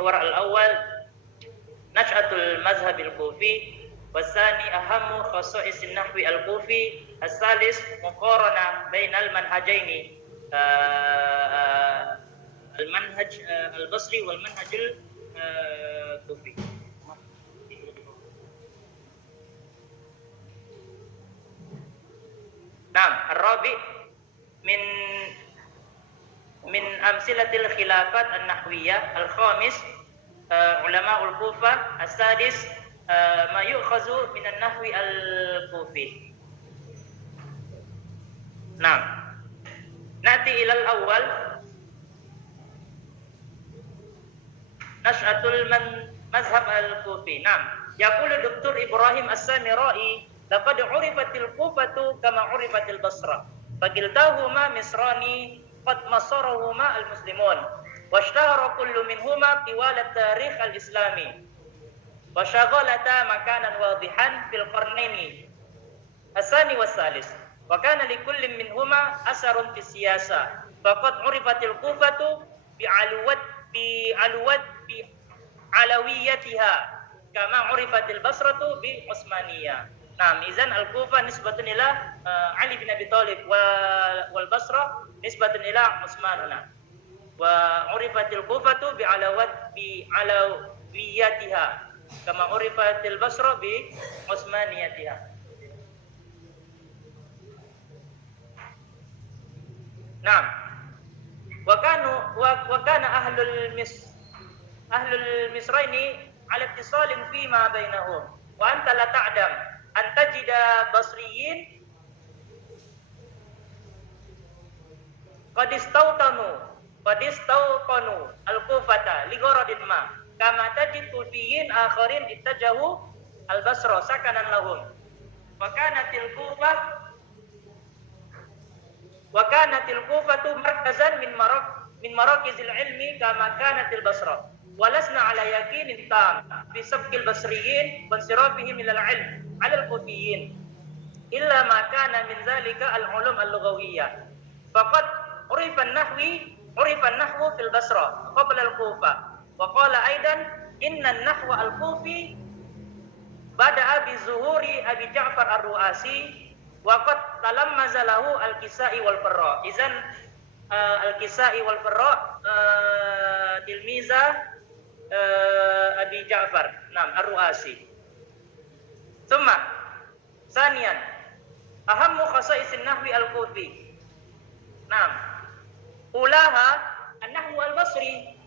المحور الأول نشأة المذهب الكوفي، والثاني أهم خصائص النحو الكوفي، الثالث مقارنة بين المنهجين المنهج البصري والمنهج الكوفي. نعم. الرابع من أمثلة الخلافات النحوية. الخامس علماء الكوفة. السادس ما يؤخذ من النحو الكوفي. نعم. نأتي إلى الأول نشأة المذهب الكوفي. نعم. يقول الدكتور إبراهيم السامرائي: لقد عرفت الكوفة كما عرفت البصرة، فكلتاهما مصراني قد مصرهما المسلمون، واشتهر كل منهما طوال التاريخ الإسلامي، وشغلتا مكانا واضحا في القرنين الثاني والثالث، وكان لكل منهما أثر في السياسة، فقد عرفت الكوفة بعلويتها كما عرفت البصرة بعثمانية. نعم. إذن الكوفة نسبة إلى علي بن أبي طالب، والبصرة نسبة إلى عثمان. وعرفت الكوفة بعلويتها كما عرفت البصرة بعثمانيتها. نعم. وكان أهل المصرين على اتصال فيما بينهم، وأنت لا تعلم أن تجد بصريين قد استوطنوا الكوفة لغرض ما، كما تجد كوفيين آخرين اتجهوا البصرة سكنا لهم، وكانت الكوفة مركزا من مراكز العلم كما كانت البصرة، ولسنا على يقين تام بسبق البصريين وانصرافهم إلى العلم على الكوفيين، إلا ما كان من ذلك العلوم اللغوية، فقد عرف النحو في البصرة قبل الكوفة. وقال أيضا إن النحو الكوفي بدأ بظهور أبي جعفر الرؤاسي، وقد تلمذ له الكسائي والفراء. إذن الكسائي والفراء تلميذة أبي جعفر نعم الرؤاسي. ثم ثانيا أهم خصائص النحو الكوفي. نعم. أولاها النحو البصري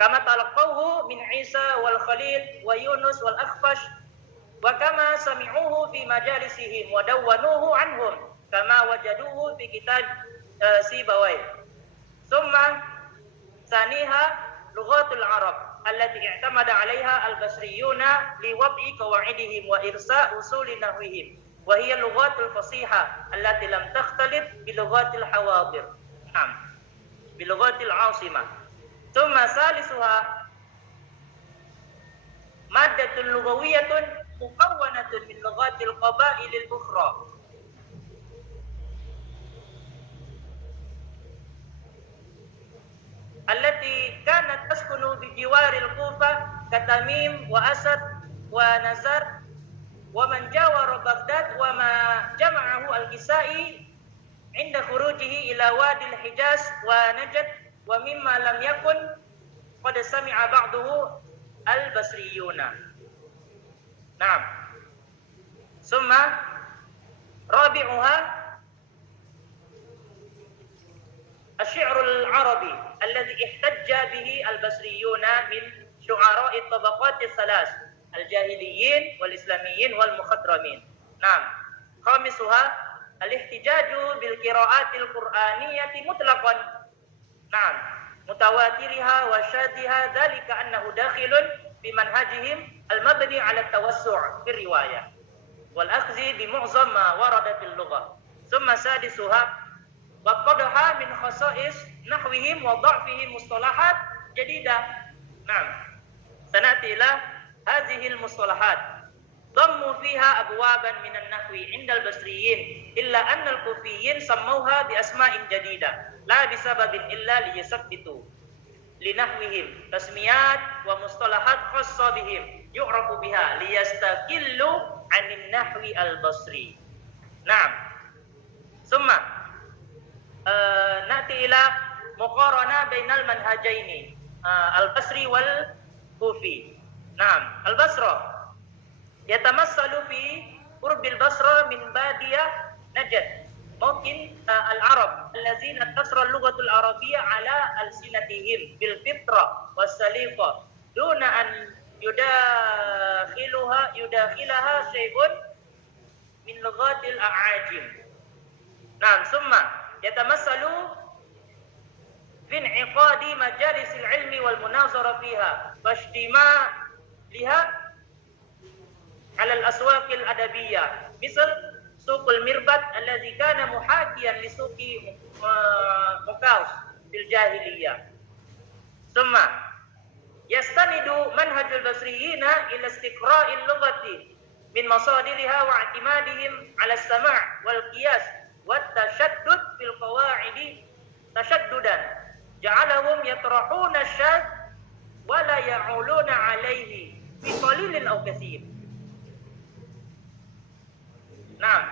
كما تلقوه من عيسى والخليل ويونس والأخفش، وكما سمعوه في مجالسهم ودونوه عنهم كما وجدوه في كتاب سيبويه. ثم ثانيها لغات العرب التي اعتمد عليها البصريون لوضع قواعدهم وإرساء أصول نحوهم، وهي اللغات الفصيحة التي لم تختلط بلغات الحواضر، نعم، بلغات العاصمة. ثم ثالثها مادة لغوية مكونة من لغات القبائل الأخرى التي كانت تسكن بجوار الكوفة كتميم وأسد ونزر ومن جاور بغداد، وما جمعه الكسائي عند خروجه إلى وادي الحجاز ونجد، ومما لم يكن قد سمع بعضه البصريون. نعم. ثم رابعها الشعر العربي الذي احتج به البصريون من شعراء الطبقات الثلاث: الجاهليين والإسلاميين والمخضرمين. نعم. خامسها الاحتجاج بالقراءات القرآنية مطلقا، نعم، متواترها وشاذها، ذلك أنه داخل بمنهجهم المبني على التوسع في الرواية والأخذ بمعظم ما ورد في اللغة. ثم سادسها وقدها من خصائص نحوهم وضعفهم مصطلحات جديدة. نعم. سنأتي إلى هذه المصطلحات. ضموا فيها أبوابا من النحو عند البصريين، إلا أن الكوفيين سموها بأسماء جديدة لا بسبب إلا linahwihim tasmiyat wa mustalahat khassa bihim yu'rafu biha liyastakillu 'anil nahwi al-basri. Naam. Summa na'ti ila muqarana bainal manhajaini al-basri wal kufi. Naam, al-Basra yatamassalu fi qurbil Basra min badiyah Najd. Mungkin al-Arab allazina tasra al-lughatul arabiyyah ala alsinatihim bil fitrah was saliqah duna an yudakhilaha syai'un min lughatil a'ajim. Nah, summa yatamassalu fi in'iqadi majalisil ilmi wal munazara fiha washtimaliha ala al-aswaqil adabiyyah misal suqul mirbat alladzi kana muhakiyan li suqi mukaus bil jahiliyah. Summa yastanidu manhajul basriyina ila istiqra'il lughati min masadiriha wa i'timadihim ala as-sama' wal qiyas wat tashaddud fil qawa'idi tashaddudan ja'alahum yatrahuna asy-syadh wa la ya'uluna 'alaihi bi qalilin aw katsir. Nah,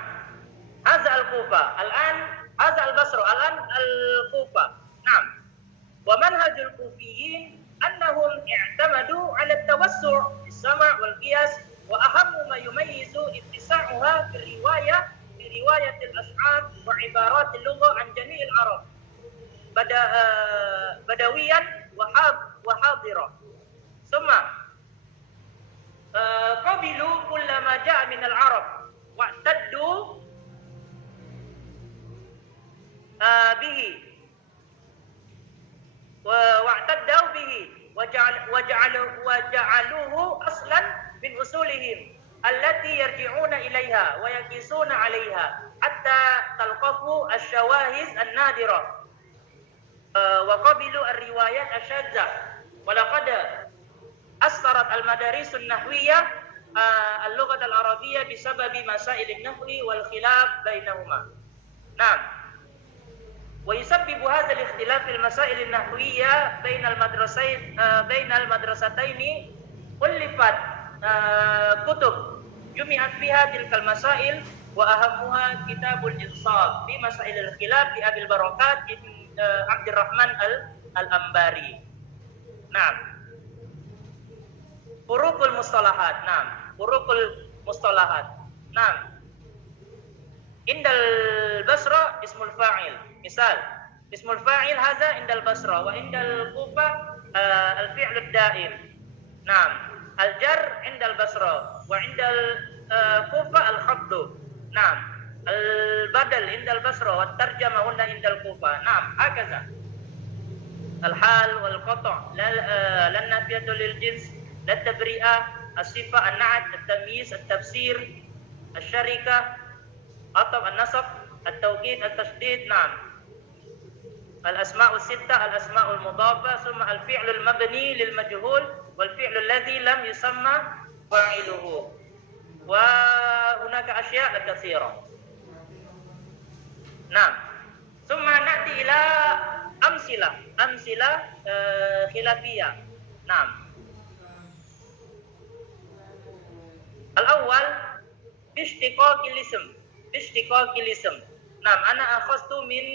hadza al-Kufa, al-an hadza al-Basra, al-an al-Kufa. Nah, wa manhajul kufiyyin annahum i'tamadu 'ala at-tawassu' fi as-sam' wal qiyas wa ahammu ma yumayyizu ittisa'uha fi riwayat al-ash'ar wa ibarat al-lugha an jami' al-arab badawiyan wa hadira. Summa qabilu kullama ja'a min al-arab wa'taddu bihi wa'taddau bihi waja'aluhu aslan min usulihim allati yarji'una ilaiha wa yakisuna 'alaiha hatta talqafu asy-syawahiz an-nadira wa qabilu ar-riwayat asy-syadzah wa laqad assarat al-madaris an-nahwiyyah اللغة العربية بسبب مسائل النحو والخلاف بينهما. نعم. ويسبب هذا الاختلاف في المسائل النحوية بين المدرستين ألفت كتب جمعت فيها تلك المسائل وأهمها كتاب الإنصاف في مسائل الخلاف لأبي البركات عبد الرحمن الأنباري. نعم. Furuqul mustalahat. Naam. Furuqul mustalahat. Naam. Indal Basra ismul fa'il. Misal, ismul fa'il hadza indal Basra wa indal Kufa al-fi'l ad-da'im. Naam. Al-jar indal Basra wa indal Kufa al-khabdu. Naam. Al-badal indal Basra wa tarjama huna indal Kufa. Naam, hakaza. Al-hal wal qata' lan nafiyatu lil jins التبرئة الصفة النعت التمييز التفسير الشركة عطف النصب التوكيد التشديد. نعم. الأسماء الستة الأسماء المضافة ثم الفعل المبني للمجهول والفعل الذي لم يسمى فاعله وهناك أشياء كثيرة. نعم. ثم نأتي إلى أمثلة خلافية. نعم. Al-awwal ishtiqaqil ism. Naam, ana akhadtu min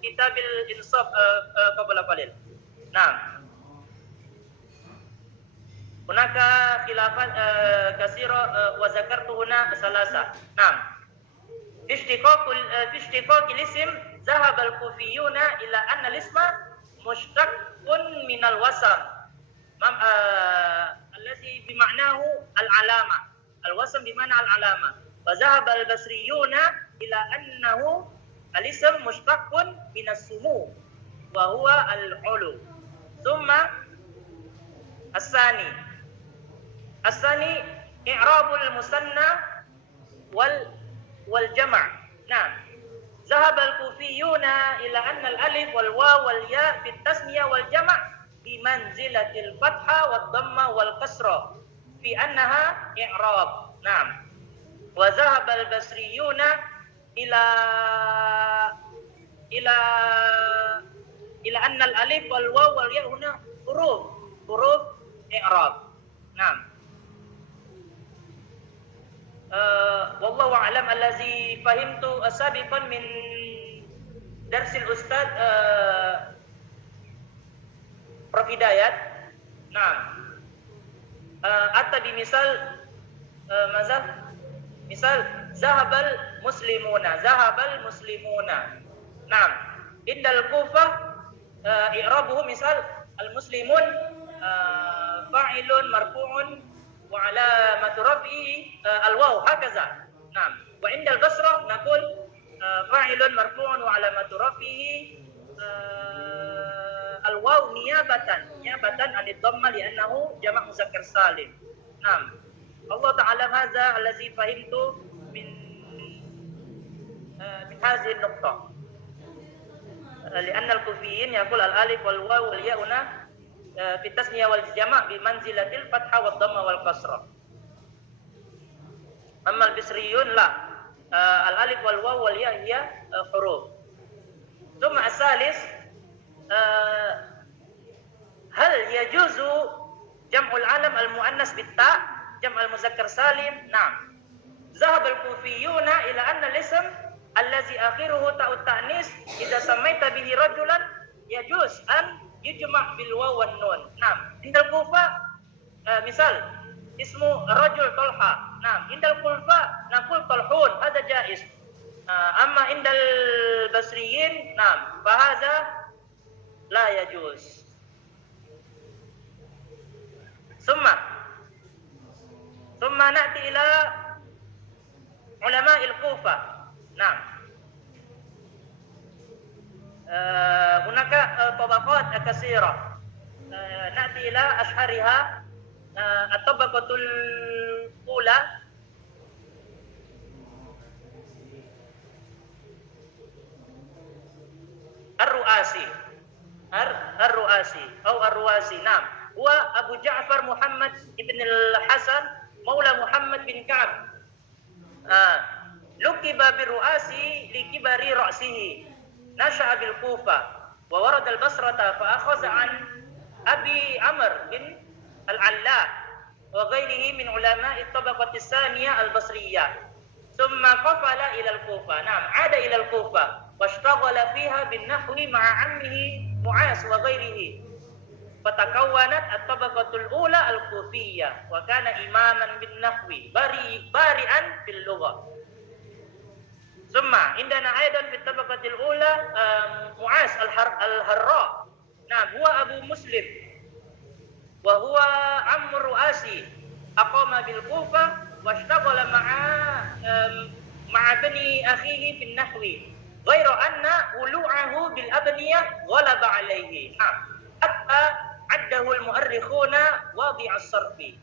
kitabil insaf qabla qalil. Naam. Hunaka khilafat katsira wa zakartu huna salasa. Naam. Ishtiqaqil ism zahaba al-kufiyuna ila anna al-isma mushtaqun min al-wasf. الذي بمعناه العلامة الوسم بمعنى العلامة وذهب البصريون إلى أنه الاسم مشتق من السمو وهو العلو. ثم الثاني إعراب المثنى والجمع. نعم. ذهب الكوفيون إلى أن الألف والواو والياء في التثنية والجمع بمنزلة الفتحة والضمة والكسرة في أنها إعراب. نعم. وذهب البصريون إلى ila anna al-alif wal waw wal ya huna huruf i'rab. Naam. Wallahu a'lam. Allazi fahimtu sabiqan min darsil ustad Prof Hidayat. Naam. Atta bi misal misal zahabal muslimuna. Naam. Indal Kufah i'rabuhu misal al-muslimun fa'ilun marfu'un wa alamatu raf'ihi al-waw hakaza. Naam. Wa indal Basrah naqul fa'ilun marfu'un wa alamatu raf'ihi al-waw niyabatan anid dhamma li'annahu jama' muzakkar salim. Naam. Allah ta'ala hadza allazi fahimtu min hadhihi an-nuqtah. Li'anna al-Kufiyyin yaqul al-alif wal waw wal ya huna fi tasniyah wal jama' bi manzilatil fathah wad dhamma wal kasrah. Amma al-Bisriyun la al-alif wal waw wal ya hiya huruf. Thumma as-salis hal yajuzu jam'ul alam al-muannas bit-ta' jam' al-muzakkar salim? Na'am. Zahab al-Kufiyyuna ila anna al-ism allazi akhiruhu ta'ut ta'nis idza samaita bihi rajulan yajuz an yujma' bil waw wan nun. Naam. Indal Kufa misal ismu rajul Talha. Naam. Indal Kufa naqul Talhun, hadha jaiz. Amma indal Basriyin, naam, fa hadha la yajuz. Thumma na'ti ila ulama al-Kufa. Nah, hunaka tabaqat katsira. Na'ti ila ashhariha at-tabaqatul ula ar-ru'asi atau ar-ruwasi. Nah, huwa Abu Ja'far Muhammad ibn al-Hasan maula Muhammad bin Ka'ab. Lukiba bir-ru'asi li kibari ra'sihi. Nasha'a bil Kufa wa warada al-Basrata fa akhadha an Abi Amr bin al-Alla wa ghairihi min ulama'i at-tabaqah as-saniyah al-Basriyah. Thumma qafala ila al-Kufa. Naam, 'ada ila al-Kufa washtaghala fiha bin nahwi ma'a 'ammihi Mu'az wa ghairihi. Fatakawwanat at-tabaqatul ula al-Kufiyyah wa kana imaman bin nahwi bari'an fil lughah. Thumma indana aidan fi at-tabaqatil ula Mu'az al-Harra. Nah, huwa Abu Muslim wa huwa ammu ru'asi aqama bil Kufa washtaghala ma'a bani akhihi bin nahwi ghairu anna ulu'ahu bil abniyah ghalaba alayhi. Hatta addahu al-mu'arrikhuna wadi' as-sarfi.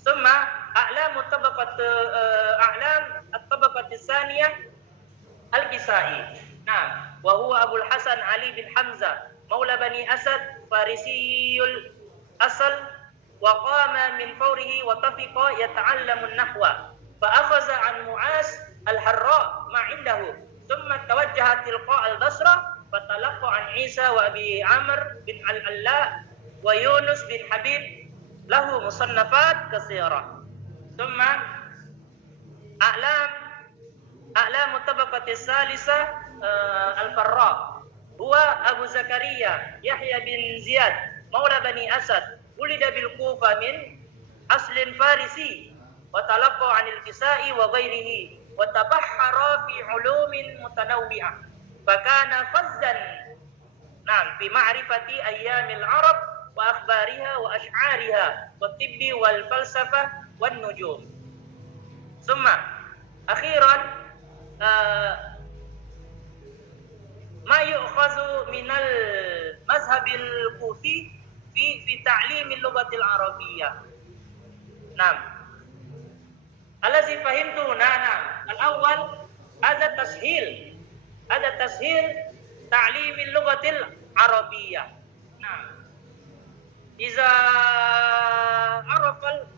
Thumma a'lam at-tabaqat as-saniyah al-Kisai. Nah, wa huwa Abu al-Hasan Ali bin Hamzah maula Bani Asad Farisiyul asal wa qama min fawrihi wa tafiqa yata'allamu an-nahwa fa akhadha an Mu'az al-Harra ma 'indahu thumma tawajjaha tilqa al-Basra fatalaqa an Isa wa Abi Amr bin al-Alla wa Yunus bin Habib lahu musannafat katsirah. Thumma a'lam tabaqati salisa al-Farra huwa Abu Zakaria Yahya bin Ziyad maula Bani Asad wulida bil Kufa min aslin Farisi wa talaqa 'anil Kisai wa ghairihi wa tabahhara fi 'ulumin mutanawwi'ah fa kana fazzan fi ma'rifati ayyamil Arab wa akhbariha wa ash'ariha wa tibbi wal falsafah wan nujum. Summa akhiran ma yu'khazu minal mazhabil kufi fi ta'limil lughatil arabiyyah. Naam. Allazi fahimtu al-awwal ada tashil ta'limil lughatil arabiyyah. Naam. Iza arafal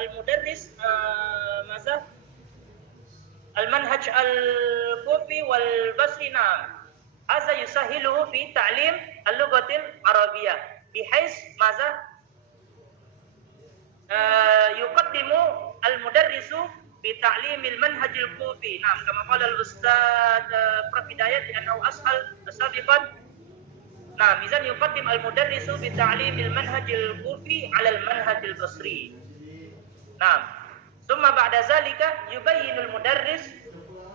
al-mudarris al-manhaj al-kufi wal-basri. Naam. hadza yusahiluhu fi ta'lim al-lughatil arabiyyah bihais maza yuqaddimu al-mudarrisu bi ta'limil manhajil kufi. Nah, kama qala al-ustad Prof Hidayat annahu ashal sabiqan. Nah, mizan yuqaddim al-mudarrisu bi ta'limil manhajil kufi 'ala al-manhajil basri. Nah, summa ba'da zalika yubayyinul mudarris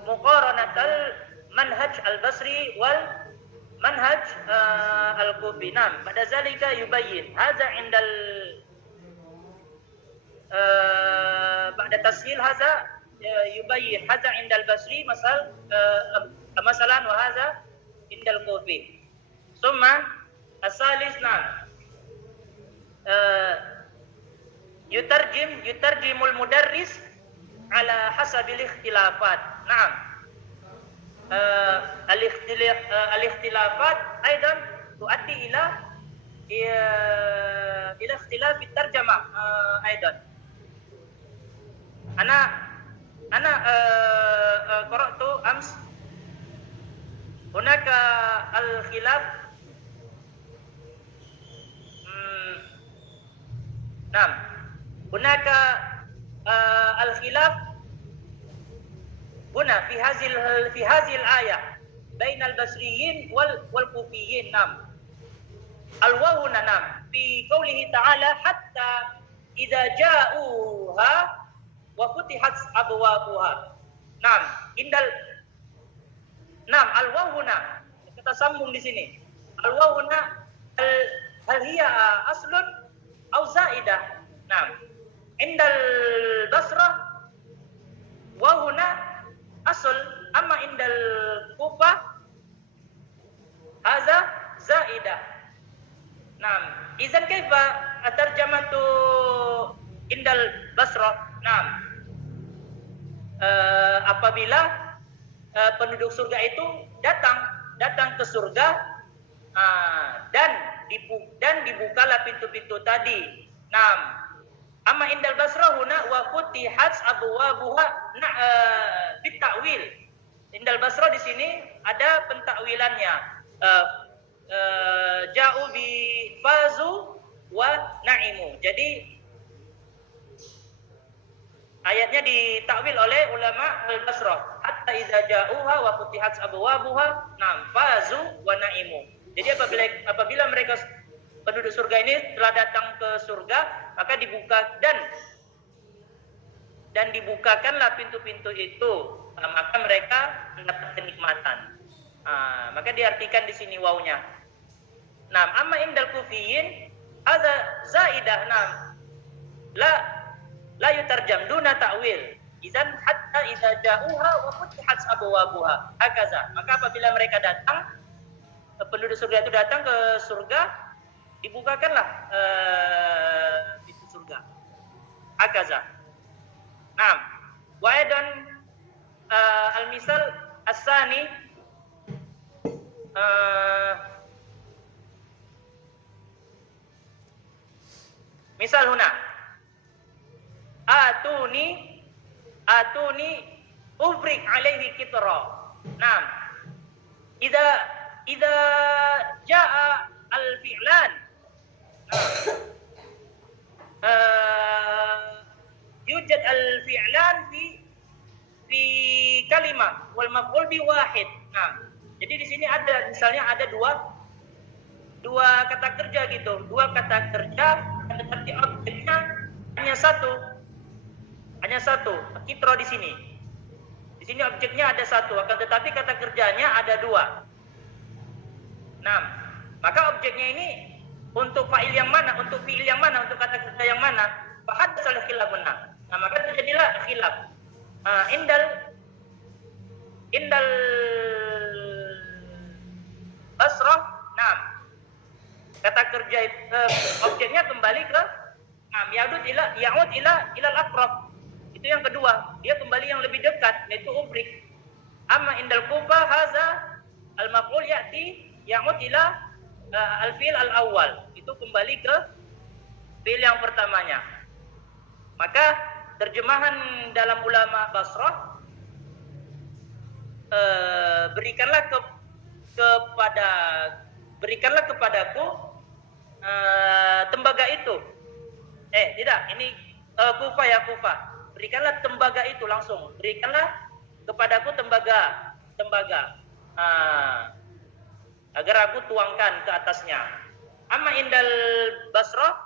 muqaranatal manhaj al-basri wal manhaj al-kufi. Nah, ba'da zalika yubayyin hadza 'indal ba'da tashil hadza yubayyin hadza 'indal basri masalan wa hadza 'indal kufi. Summa as-salis yutarjimul mudarris ala hasabil ikhtilafat. Naam. Al-ikhtilafat aidan tuaddi ila ikhtilaf at-tarjamah aidan. Ana qara'tu ams hunaka al-khilaf. Naam. Hunaka al-khilaf huna fi hazil ayah bain al-basriyin wal kufiyyin. Naam. Al-wawuna nam fi qoulihi ta'ala hatta idza ja'uha wa futihat abwabuha. Naam, al-wawuna kita sambung di sini. Al-wawuna hal hiya aslun aw zaidah. Naam. Indal Basrah wa huna asl, amma indal Kufah hadza zaidah. Naam. Idzan kaifa tarjamatu indal Basrah? Naam. Apabila penduduk surga itu datang ke surga dan dibukalah pintu-pintu tadi. Naam. Amma indal Basrah huna wa futihat abwabuha bitakwil. Indal Basrah di sini ada pentakwilannya. Ja'u bi fazu wa na'imu. Jadi ayatnya ditakwil oleh ulama al-Basrah. Hatta idza ja'uha wa futihat abwabuha fazu wa na'imu. Jadi apabila mereka penduduk surga ini telah datang ke surga, maka dibuka dan dibukakanlah pintu-pintu itu, maka mereka mendapat kenikmatan. Maka diartikan di sini wawunya. Nah, amma indal kufiyyin hadza zaidah. La yutarjam duna ta'wil. Idzan hatta idza ja'uha wa futihat abwabuha. Hakaza. Maka apabila mereka datang, penduduk surga itu datang ke surga, dibukakanlah pintu surga. Hakaza. Naam. Wa aidan al-misal as-sani misal huna atuni ufrik alaihi kitra. Naam. Idza jaa al-fi'lan yujad al-fi'lan fi kalimah wal maf'ul bi wahid. Nah, jadi di sini misalnya ada dua kata kerja gitu, dua kata kerja, tetapi objeknya hanya satu. Kitro di sini. Di sini objeknya ada satu, akan tetapi kata kerjanya ada dua. Nah, maka objeknya ini untuk fa'il yang mana, untuk fi'il yang mana, untuk kata kerja yang mana? Fahadtsal khilafun. Nah, maka terjadilah khilaf. Indal Basrah, kata kerja objeknya kembali ke ya'ud ila al-aqrab. Itu yang kedua, dia kembali yang lebih dekat, yaitu ubrik. Amma indal Kufah haza al-maf'ul ya'ti ya'ud ila al-fi'il al-awwal. Itu kembali ke fi'il yang pertamanya. Maka terjemahan dalam ulama Basrah, berikanlah kepada berikanlah kepadaku tembaga itu. Tidak, ini Kufah ya Kufah. Berikanlah tembaga itu langsung. Berikanlah kepadaku tembaga. Agar aku tuangkan ke atasnya. Amma indal Basrah,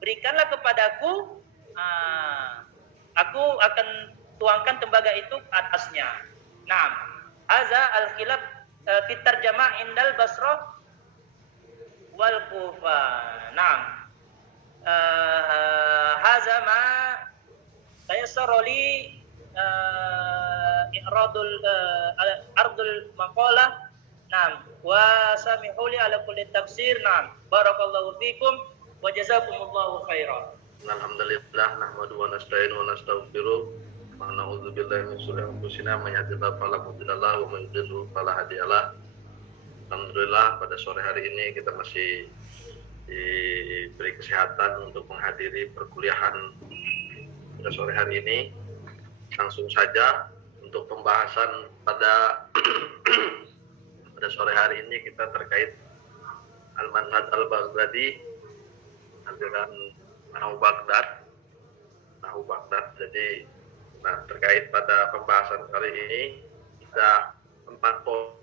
berikanlah kepadaku, aku akan tuangkan tembaga itu ke atasnya. Naam. Hadza al-khilaf fi tarjamah indal Basrah wal Kufah. Naam. Hadza ma tayassara li i'radul ardul maqalah. Naam, wa samihuli ala kulli tafsir. Naam, barakallahu fikum wa jazakumullahu khairan. Alhamdulillah nahmadu wa nasta'inu wa nastaghfiruh wa na'udzu billahi min shururi anfusina may yahdihillahu fala mudilla lahu wa may yudlil fala hadiyalah. Alhamdulillah pada sore hari ini kita masih diberi kesehatan untuk menghadiri perkuliahan pada sore hari ini. Langsung saja untuk pembahasan pada sore hari ini kita terkait Al-Manhaj Al-Baghdadi, aliran Nahu Baghdad. Jadi terkait pada pembahasan kali ini ada 4 poin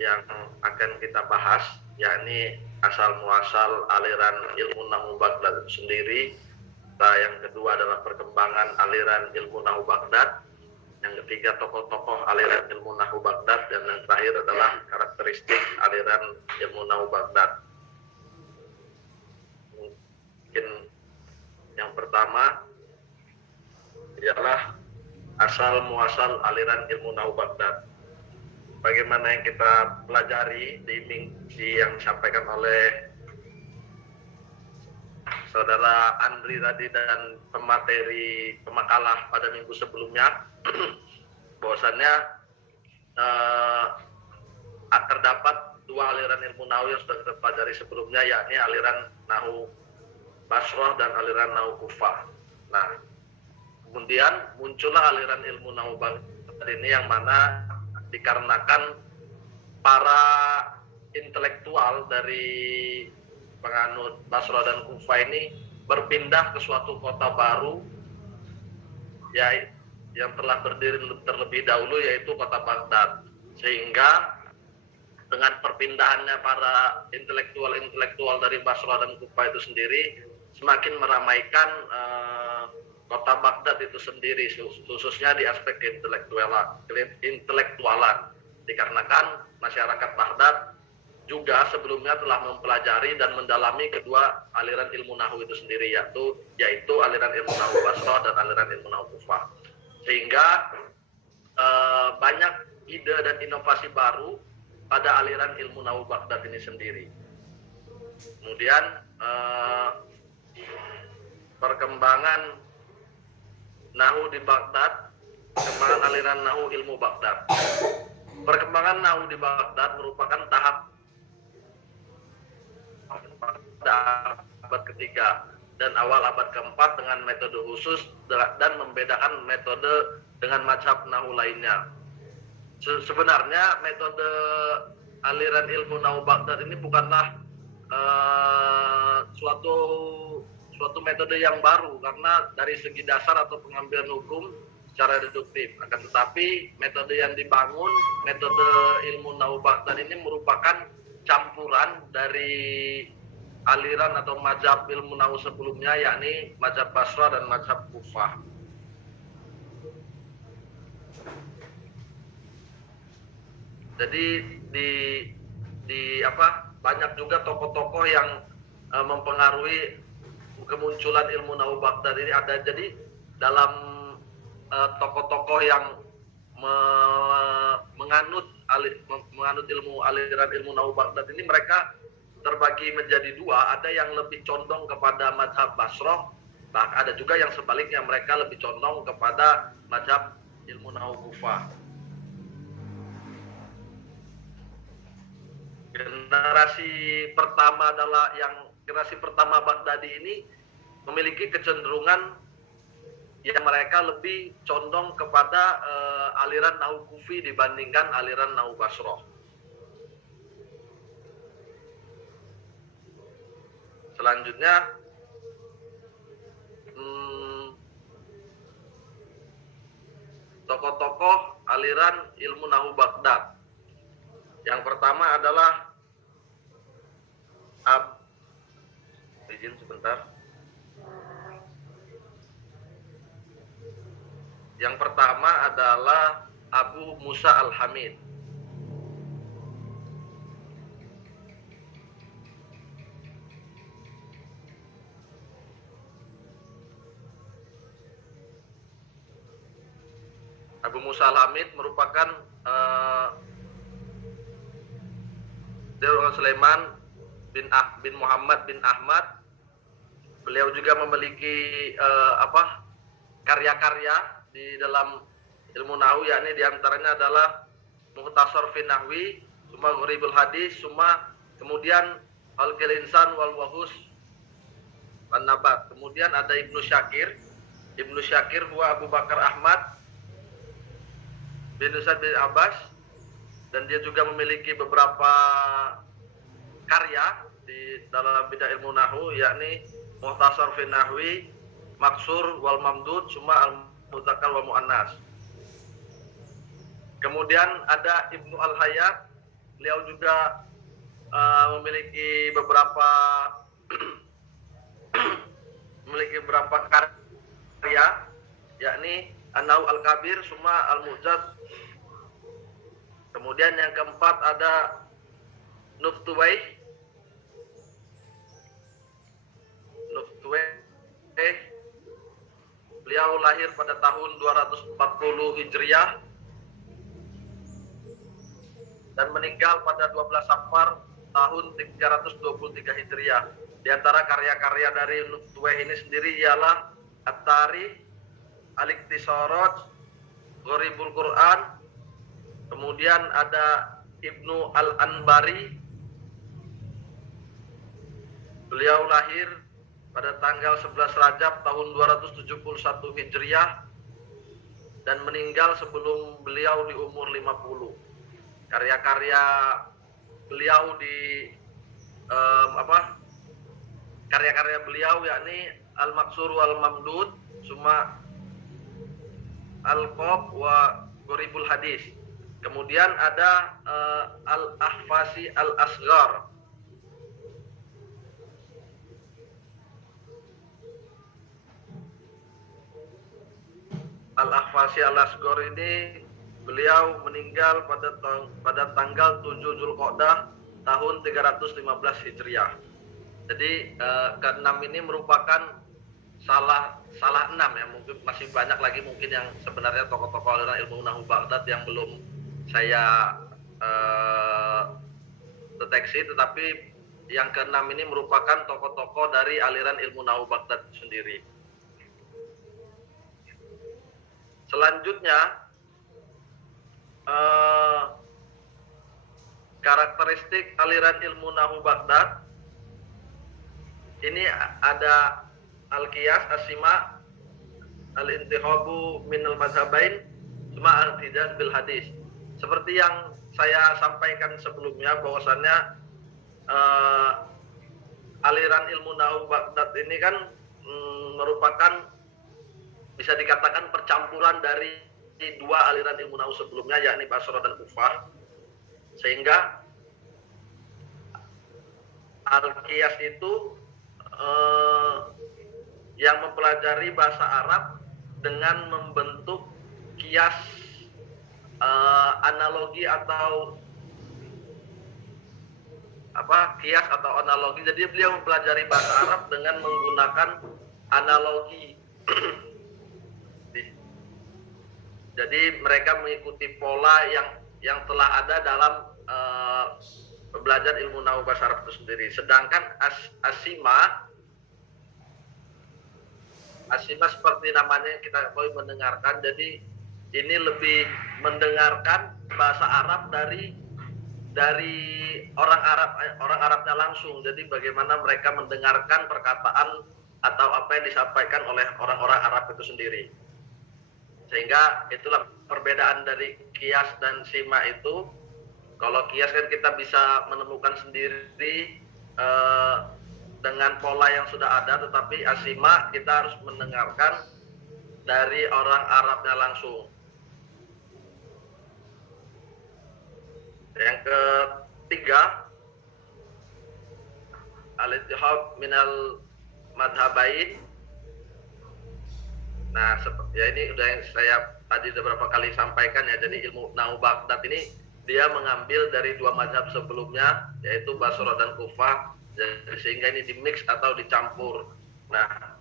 yang akan kita bahas, yakni asal muasal aliran ilmu Nahu Baghdad itu sendiri. Yang kedua adalah perkembangan aliran ilmu Nahu Baghdad. Yang ketiga tokoh-tokoh aliran ilmu Nahu Baghdad, dan yang terakhir adalah karakteristik aliran ilmu Nahu Baghdad. Mungkin yang pertama ialah asal muasal aliran ilmu Nahu Baghdad. Bagaimana yang kita pelajari di yang disampaikan oleh Saudara Andri tadi dan pemateri pemakalah pada minggu sebelumnya, bahwasannya terdapat 2 aliran ilmu Nahu yang sudah kita pelajari sebelumnya, yakni aliran Nahu Basrah dan aliran Nahu Kufah. Nah, kemudian muncullah aliran ilmu Nahu Baghdad ini, yang mana dikarenakan para intelektual dari penganut Basrah dan Kufah ini berpindah ke suatu kota baru yang telah berdiri terlebih dahulu, yaitu kota Baghdad. Sehingga dengan perpindahannya para intelektual dari Basrah dan Kufah itu sendiri semakin meramaikan kota Baghdad itu sendiri, khususnya di aspek intelektualan, dikarenakan masyarakat Baghdad juga sebelumnya telah mempelajari dan mendalami kedua aliran ilmu Nahu itu sendiri, yaitu aliran ilmu Nahu Basrah dan aliran ilmu Nahu Kufah. Sehingga banyak ide dan inovasi baru pada aliran ilmu Nahu Baghdad ini sendiri. Kemudian perkembangan Nahu di Baghdad, perkembangan aliran Nahu ilmu Baghdad. Perkembangan Nahu di Baghdad merupakan tahap pada abad ketiga dan awal abad keempat dengan metode khusus dan membedakan metode dengan mazhab Nahu lainnya. Sebenarnya metode aliran ilmu Nahu Baghdad ini bukanlah suatu metode yang baru, karena dari segi dasar atau pengambilan hukum secara deduktif. Akan tetapi metode yang dibangun, metode ilmu Nahu Baghdad ini merupakan campuran dari aliran atau mazhab ilmu Nahu sebelumnya, yakni mazhab Basrah dan mazhab Kufah. Jadi banyak juga tokoh-tokoh yang mempengaruhi kemunculan ilmu Nahu Baghdad ini ada. Jadi dalam tokoh-tokoh yang menganut ilmu aliran ilmu Nahu Baghdad ini, mereka terbagi menjadi 2. Ada yang lebih condong kepada mazhab Basrah, ada juga yang sebaliknya, mereka lebih condong kepada mazhab ilmu Nahu Kufah. Generasi pertama Baghdadi ini memiliki kecenderungan yang mereka lebih condong kepada aliran Nahu Kufi dibandingkan aliran Nahu Basrah. Selanjutnya tokoh-tokoh aliran ilmu Nahu Baghdad. Yang pertama adalah izin sebentar. Yang pertama adalah Abu Musa Al-Hamid. Abu Musa Al-Hamid merupakan Sulaiman bin Muhammad bin Ahmad. Beliau juga memiliki karya-karya di dalam ilmu Nahu, yakni diantaranya adalah Mukhtasar fi Nahwi, summa Gharibul Hadis, summa kemudian Al-Qil Insan wal Wahus wan Nabat. Kemudian ada Ibnu Syakir. Ibnu Syakir huwa Abu Bakar Ahmad bin Usaid bin Abbas, dan dia juga memiliki beberapa karya di dalam bidang ilmu Nahu, yakni Mukhtasar fi Nahwi, Maksur wal Mamdud, summa Al-Mudzakkar wal Muannas. Kemudian ada Ibnu Al-Hayat. Beliau juga memiliki beberapa karya, yakni An-Nahu Al-Kabir, summa Al-Mu'jaz. Kemudian yang keempat ada Nuftuwai. Beliau lahir pada tahun 240 Hijriah dan meninggal pada 12 Safar tahun 323 Hijriah. Di antara karya-karya dari Nuftuwai ini sendiri ialah At-Tarikh, Al-Ikhtisarat, Gharibul Quran. Kemudian ada Ibnu Al-Anbari. Beliau lahir pada tanggal 11 Rajab tahun 271 Hijriah dan meninggal sebelum beliau di umur 50. Karya-karya beliau karya-karya beliau yakni Al-Maksur wal Mamdud, summa Al-Qab wa Gharibul Hadis. Kemudian ada Al-Ahfasi Al-Asghar. Al-Ahfasi Al-Asghar ini beliau meninggal pada tanggal 7 Zulqa'dah tahun 315 Hijriah. Jadi keenam ini merupakan salah enam ya, mungkin masih banyak lagi mungkin yang sebenarnya tokoh-tokoh aliran ilmu Nahu Baghdad yang belum saya deteksi, tetapi yang keenam ini merupakan tokoh-tokoh dari aliran ilmu Nahu Baghdad sendiri. Selanjutnya karakteristik aliran ilmu Nahu Baghdad ini ada Al-Qiyas, As-Sima, Al-Intihabu minal Mazhabain, cuma Al-Hijaz bil Hadis. Seperti yang saya sampaikan sebelumnya bahwasannya aliran ilmu Nahu Baghdad ini kan merupakan bisa dikatakan percampuran dari dua aliran ilmu Nahu sebelumnya, yakni Basrah dan Kufah. Sehingga Al-Qiyas itu yang mempelajari bahasa Arab dengan membentuk kias analogi atau kias atau analogi. Jadi beliau mempelajari bahasa Arab dengan menggunakan analogi. Jadi mereka mengikuti pola yang telah ada dalam belajar ilmu Nahu bahasa Arab itu sendiri. Sedangkan Asima seperti namanya kita boleh mendengarkan, jadi ini lebih mendengarkan bahasa Arab dari orang Arabnya langsung. Jadi bagaimana mereka mendengarkan perkataan atau apa yang disampaikan oleh orang-orang Arab itu sendiri. Sehingga itulah perbedaan dari Qiyas dan Sima itu. Kalau Qiyas kan kita bisa menemukan sendiri dengan dengan pola yang sudah ada, tetapi asima kita harus mendengarkan dari orang Arabnya langsung. Yang ketiga, al-ittihad minal madhabain. Nah, ya ini udah yang saya tadi beberapa kali sampaikan ya. Jadi ilmu Nahu Baghdad ini dia mengambil dari dua mazhab sebelumnya, yaitu Basrah dan Kufah, sehingga ini dimix atau dicampur. Nah,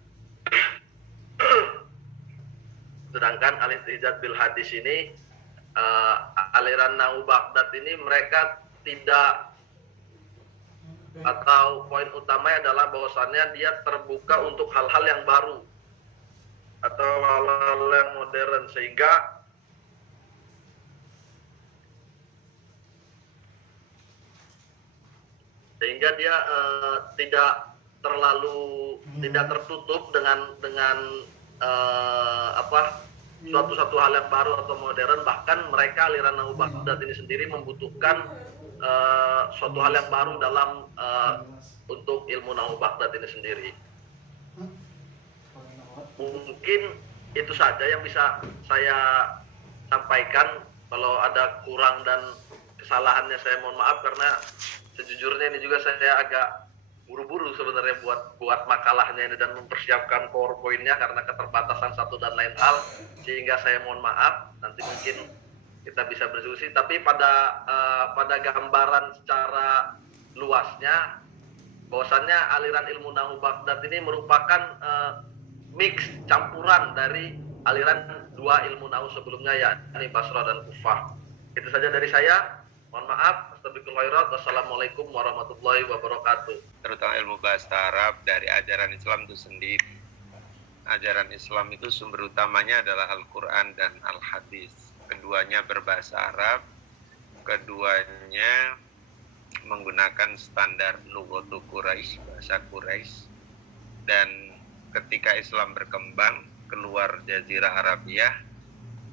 sedangkan al-ihtijaj bil hadis ini, aliran Nahu Baghdad ini mereka tidak, atau poin utamanya adalah bahwasannya dia terbuka untuk hal-hal yang baru atau hal-hal yang modern, sehingga dia tidak terlalu tidak tertutup dengan suatu hal yang baru atau modern. Bahkan mereka aliran Nahu Baghdad ini sendiri membutuhkan suatu hal yang baru dalam untuk ilmu Nahu Baghdad ini sendiri. Mungkin itu saja yang bisa saya sampaikan. Kalau ada kurang dan kesalahannya saya mohon maaf, karena sejujurnya ini juga saya agak buru-buru sebenarnya buat makalahnya ini dan mempersiapkan PowerPoint-nya karena keterbatasan satu dan lain hal, sehingga saya mohon maaf. Nanti mungkin kita bisa berdiskusi, tapi pada gambaran secara luasnya bahwasannya aliran ilmu Nahu Baghdad ini merupakan mix, campuran dari aliran dua ilmu Nahu sebelumnya, yakni Basrah dan Kufah. Itu saja dari saya. Mohon maaf. Wassalamualaikum warahmatullahi wabarakatuh. Terutama ilmu bahasa Arab dari ajaran Islam itu sendiri. Ajaran Islam itu sumber utamanya adalah Al-Quran dan Al-Hadis. Keduanya berbahasa Arab, keduanya menggunakan standar Lughatu Quraisy, bahasa Quraisy. Dan ketika Islam berkembang keluar Jazirah Arabia,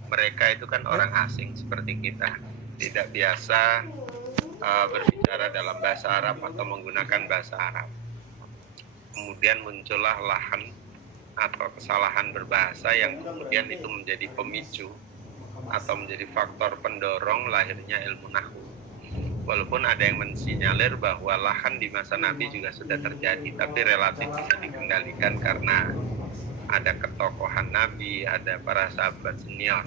mereka itu kan orang asing seperti kita, tidak biasa berbicara dalam bahasa Arab atau menggunakan bahasa Arab. Kemudian muncullah lahan atau kesalahan berbahasa yang kemudian itu menjadi pemicu atau menjadi faktor pendorong lahirnya ilmu nahwu. Walaupun ada yang mensinyalir bahwa lahan di masa Nabi juga sudah terjadi, tapi relatif bisa dikendalikan karena ada ketokohan Nabi, ada para sahabat senior.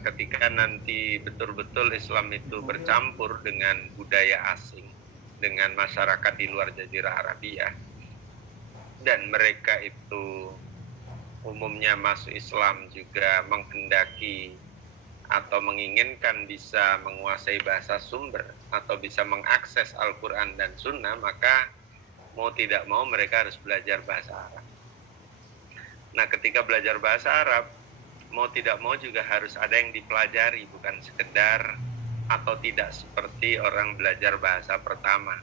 Ketika nanti betul-betul Islam itu bercampur dengan budaya asing, dengan masyarakat di luar Jazirah Arabia, dan mereka itu umumnya masuk Islam juga menghendaki atau menginginkan bisa menguasai bahasa sumber atau bisa mengakses Al-Quran dan Sunnah, maka mau tidak mau mereka harus belajar bahasa Arab. Nah, ketika belajar bahasa Arab, mau tidak mau juga harus ada yang dipelajari, bukan sekedar atau tidak seperti orang belajar bahasa pertama.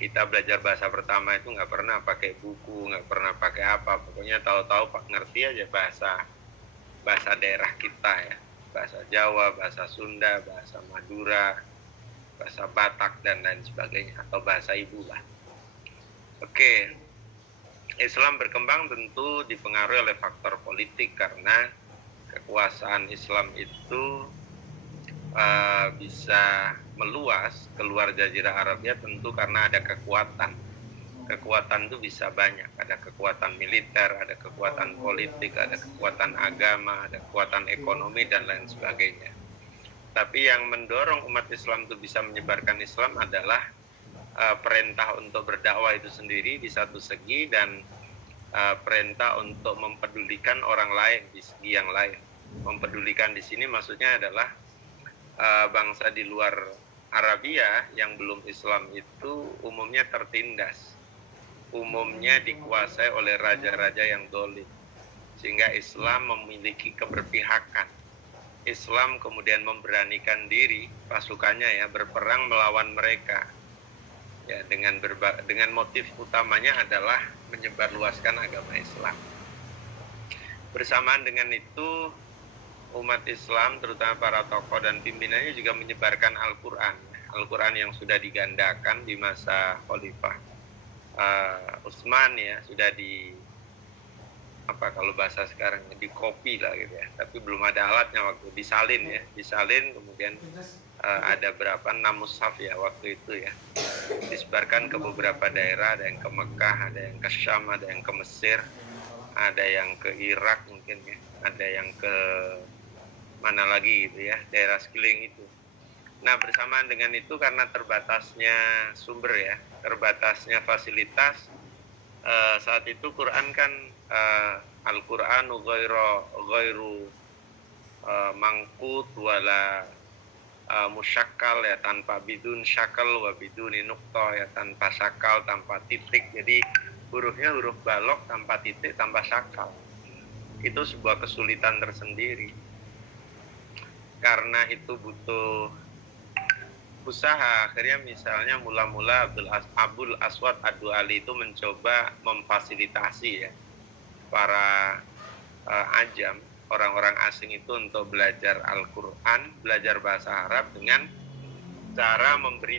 Kita belajar bahasa pertama itu nggak pernah pakai buku, nggak pernah pakai apa, pokoknya tahu-tahu ngerti aja bahasa daerah kita ya, bahasa Jawa, bahasa Sunda, bahasa Madura, bahasa Batak dan lain sebagainya, atau bahasa ibu lah. Oke, Islam berkembang tentu dipengaruhi oleh faktor politik, karena kekuasaan Islam itu bisa meluas keluar Jazirah Arabia tentu karena ada kekuatan. Kekuatan itu bisa banyak, ada kekuatan militer, ada kekuatan politik, ada kekuatan agama, ada kekuatan ekonomi dan lain sebagainya. Tapi yang mendorong umat Islam itu bisa menyebarkan Islam adalah perintah untuk berdakwah itu sendiri di satu segi, dan perintah untuk mempedulikan orang lain di segi yang lain. Mempedulikan di sini maksudnya adalah bangsa di luar Arabia yang belum Islam itu umumnya tertindas, umumnya dikuasai oleh raja-raja yang dolim, sehingga Islam memiliki keberpihakan. Islam kemudian memberanikan diri pasukannya ya berperang melawan mereka ya, dengan motif utamanya adalah menyebarluaskan agama Islam. Bersamaan dengan itu, umat Islam terutama para tokoh dan pimpinannya juga menyebarkan Al-Quran yang sudah digandakan di masa Khalifah Utsman ya, sudah di apa kalau bahasa sekarang di copy lah gitu ya, tapi belum ada alatnya waktu disalin ya, disalin kemudian ada berapa 6 mushaf ya waktu itu ya, disebarkan ke beberapa daerah, ada yang ke Mekah, ada yang ke Syam, ada yang ke Mesir, ada yang ke Irak mungkin ya, ada yang ke mana lagi gitu ya, daerah sekeliling itu. Nah, bersamaan dengan itu karena terbatasnya sumber ya, terbatasnya fasilitas, saat itu Quran kan Al-Qur'anu ghairu mangkut wala musyakkal ya, tanpa bidun syakal wa biduni nuqtah ya, tanpa syakal, tanpa titik. Jadi hurufnya huruf balok tanpa titik, tanpa syakal. Itu sebuah kesulitan tersendiri. Karena itu butuh usaha, akhirnya misalnya mula-mula Abul Aswad Ad-Du'ali itu mencoba memfasilitasi ya para ajam, orang-orang asing itu untuk belajar Al-Quran, belajar bahasa Arab dengan cara memberi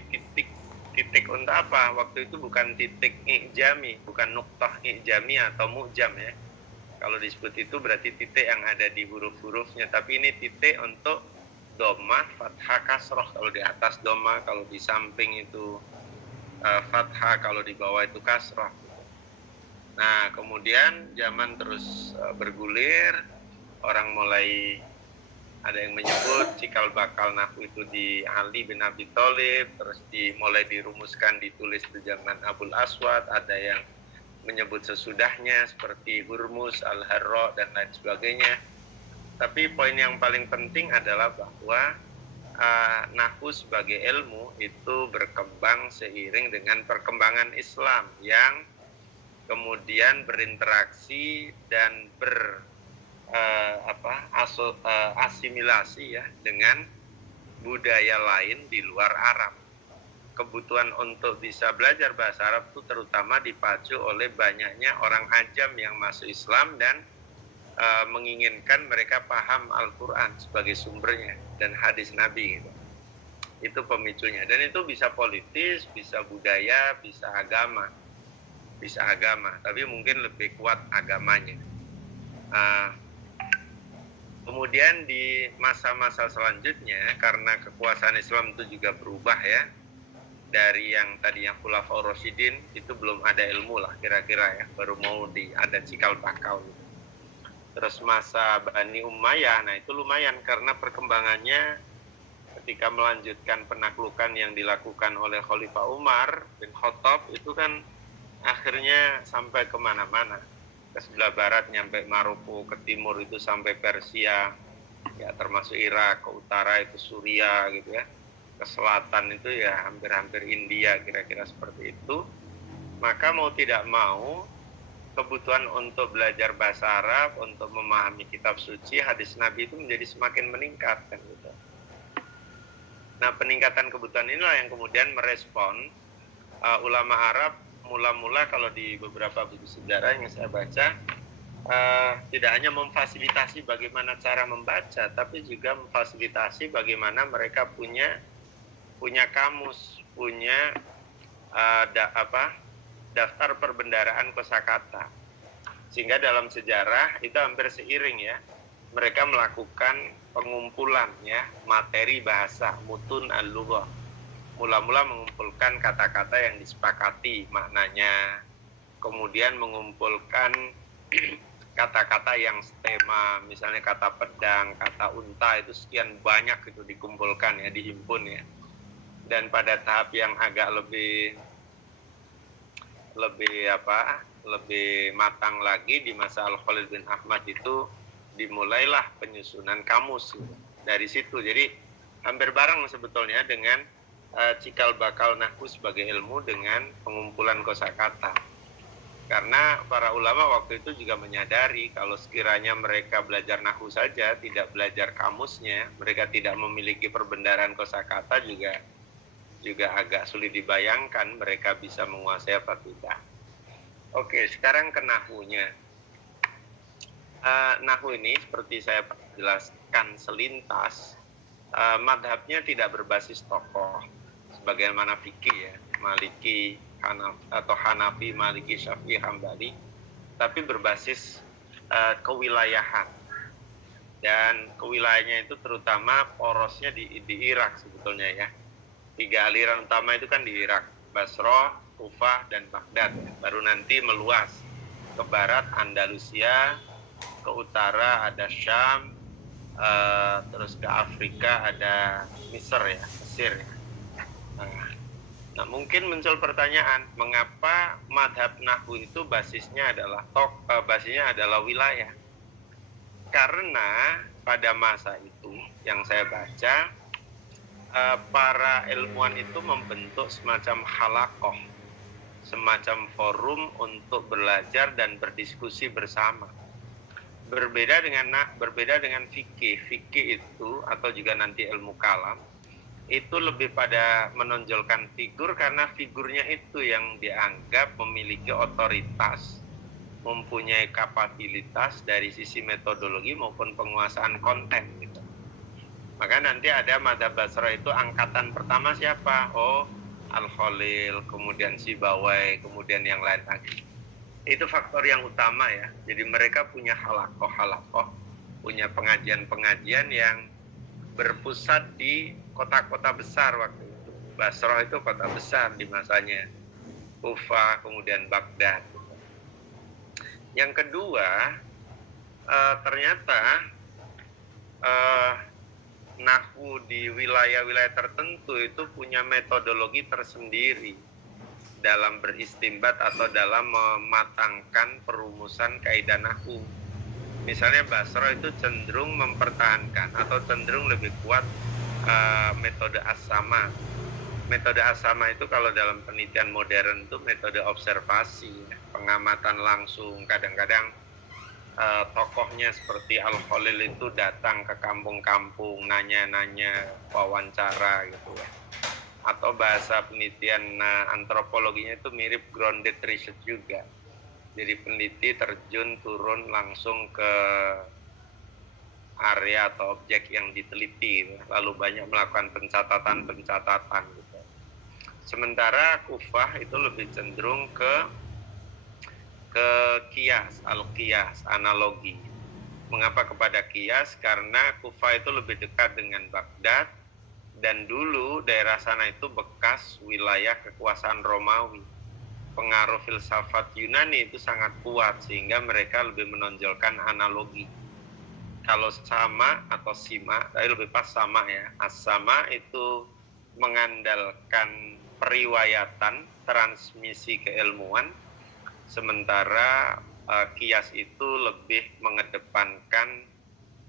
titik untuk apa? Waktu itu bukan titik i'jami, bukan nuktah i'jami atau mu'jam ya. Kalau disebut itu berarti titik yang ada di huruf-hurufnya, tapi ini titik untuk dhammah, fathah, kasroh. Kalau di atas dhammah, kalau di samping itu fathah, kalau di bawah itu kasroh. Nah, kemudian zaman terus bergulir, orang mulai ada yang menyebut cikal bakal nahwu itu di Ali bin Abi Thalib, terus mulai dirumuskan, ditulis di zaman Abul Aswad, ada yang menyebut sesudahnya seperti Hurmuz, Al-Harra dan lain sebagainya. Tapi poin yang paling penting adalah bahwa nahwu sebagai ilmu itu berkembang seiring dengan perkembangan Islam yang kemudian berinteraksi dan asimilasi ya dengan budaya lain di luar Arab. Kebutuhan untuk bisa belajar bahasa Arab itu terutama dipacu oleh banyaknya orang ajam yang masuk Islam dan menginginkan mereka paham Al-Quran sebagai sumbernya dan hadis Nabi gitu. Itu pemicunya, dan itu bisa politis, bisa budaya, bisa agama, tapi mungkin lebih kuat agamanya. Kemudian di masa-masa selanjutnya, karena kekuasaan Islam itu juga berubah ya, dari yang tadinya Khulafaur Rasyidin itu belum ada ilmu lah kira-kira ya, baru mau ada cikal bakal gitu. Terus masa Bani Umayyah, nah itu lumayan karena perkembangannya ketika melanjutkan penaklukan yang dilakukan oleh Khalifah Umar bin Khattab itu kan akhirnya sampai kemana-mana, ke sebelah barat nyampe Maroko, ke timur itu sampai Persia ya, termasuk Irak, ke utara itu Suriah gitu ya, ke selatan itu ya hampir-hampir India, kira-kira seperti itu. Maka mau tidak mau kebutuhan untuk belajar bahasa Arab, untuk memahami kitab suci, hadis Nabi itu menjadi semakin meningkat kan gitu. Nah, peningkatan kebutuhan inilah yang kemudian merespon ulama Arab mula-mula, kalau di beberapa buku sejarah yang saya baca, tidak hanya memfasilitasi bagaimana cara membaca, tapi juga memfasilitasi bagaimana mereka punya kamus, punya daftar perbendaharaan kosakata. Sehingga dalam sejarah itu hampir seiring ya, mereka melakukan pengumpulan ya materi bahasa, mutun al-lughah. Mula-mula mengumpulkan kata-kata yang disepakati maknanya, kemudian mengumpulkan kata-kata yang stema, misalnya kata pedang, kata unta, itu sekian banyak itu dikumpulkan ya, dihimpun ya. Dan pada tahap yang agak lebih matang lagi di masa Al-Khalid bin Ahmad itu dimulailah penyusunan kamus gitu. Dari situ jadi hampir bareng sebetulnya dengan cikal bakal nahwu sebagai ilmu dengan pengumpulan kosakata. Karena para ulama waktu itu juga menyadari kalau sekiranya mereka belajar nahwu saja, tidak belajar kamusnya, mereka tidak memiliki perbendaharaan kosakata, juga agak sulit dibayangkan mereka bisa menguasai apa tidak. Oke, sekarang ke nahwunya. Nahwu ini seperti saya jelaskan selintas, madhabnya tidak berbasis tokoh sebagaimana fikih ya, Maliki, atau Hanafi, Maliki, Syafi'i, Hambali, tapi berbasis kewilayahan. Dan kewilayahannya itu terutama porosnya di Irak sebetulnya ya. 3 aliran utama itu kan di Irak, Basrah, Kufah, dan Baghdad. Baru nanti meluas ke barat Andalusia, ke utara ada Syam, terus ke Afrika ada Mesir ya. Nah, mungkin muncul pertanyaan, mengapa madhab nahwu itu basisnya adalah wilayah? Karena pada masa itu yang saya baca, para ilmuwan itu membentuk semacam halaqah, semacam forum untuk belajar dan berdiskusi bersama. Berbeda dengan fikih. Fikih itu atau juga nanti ilmu kalam itu lebih pada menonjolkan figur, karena figurnya itu yang dianggap memiliki otoritas, mempunyai kapabilitas dari sisi metodologi maupun penguasaan konten gitu. Maka nanti ada madhab Basrah itu angkatan pertama siapa? Oh, Al-Khalil, kemudian Sibawai, kemudian yang lain lagi. Itu faktor yang utama ya. Jadi mereka punya halaqah, punya pengajian-pengajian yang berpusat di kota-kota besar waktu itu. Basrah itu kota besar di masanya. Kufah, kemudian Baghdad. Yang kedua, ternyata nahwu di wilayah-wilayah tertentu itu punya metodologi tersendiri dalam beristimbat atau dalam mematangkan perumusan kaidah nahwu. Misalnya Basrah itu cenderung mempertahankan atau cenderung lebih kuat metode as-sama. Metode as-sama itu kalau dalam penelitian modern itu metode observasi, pengamatan langsung. Kadang-kadang tokohnya seperti Al-Khalil itu datang ke kampung-kampung, nanya-nanya, wawancara gitu ya. Atau bahasa penelitian antropologinya itu mirip grounded research juga. Jadi peneliti terjun turun langsung ke area atau objek yang diteliti, lalu banyak melakukan pencatatan gitu. Sementara Kufah itu lebih cenderung ke qiyas, al-qiyas, analogi. Mengapa kepada qiyas? Karena Kufah itu lebih dekat dengan Baghdad, dan dulu daerah sana itu bekas wilayah kekuasaan Romawi. Pengaruh filsafat Yunani itu sangat kuat, sehingga mereka lebih menonjolkan analogi. Kalau sama atau sima, tapi lebih pas sama ya. As-sama itu mengandalkan periwayatan, transmisi keilmuan, sementara qiyas itu lebih mengedepankan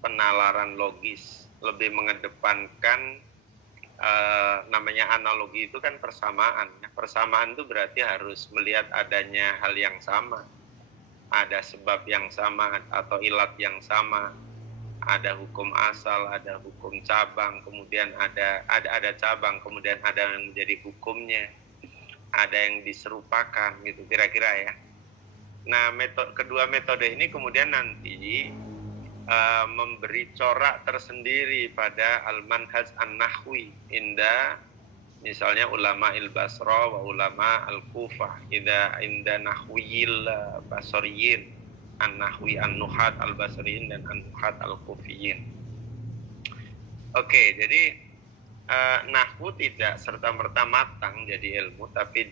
penalaran logis, lebih mengedepankan namanya analogi itu kan persamaan. Persamaan itu berarti harus melihat adanya hal yang sama, ada sebab yang sama atau ilat yang sama, ada hukum asal, ada hukum cabang, kemudian ada cabang, kemudian ada yang menjadi hukumnya, ada yang diserupakan gitu kira-kira ya. Nah, kedua metode ini kemudian nanti memberi corak tersendiri pada al-manhaj an-nahwi inda misalnya ulama il-Basra wa ulama al-Kufah inda nahwiyil basriyin, an-nahwi an-nuhat al-basriyin dan an-nuhat al-kufiyin. Oke, jadi nahwu tidak serta-merta matang jadi ilmu, tapi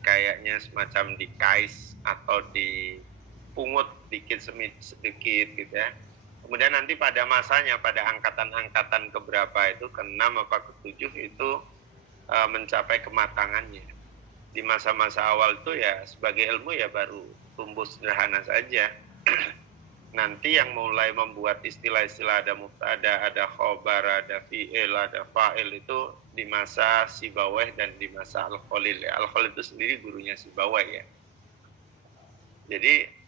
kayaknya semacam dikais atau dipungut sedikit gitu ya. Kemudian nanti pada masanya, pada angkatan-angkatan keberapa itu, ke-6 apa ke-7 itu mencapai kematangannya. Di masa-masa awal itu ya sebagai ilmu ya baru tumbuh sederhana saja. Nanti yang mulai membuat istilah-istilah ada mubtada, ada khobar, ada fi'il, ada fa'il itu di masa Sibawai dan di masa Al-Khalil ya. Al-Khalil itu sendiri gurunya Sibawai ya. Jadi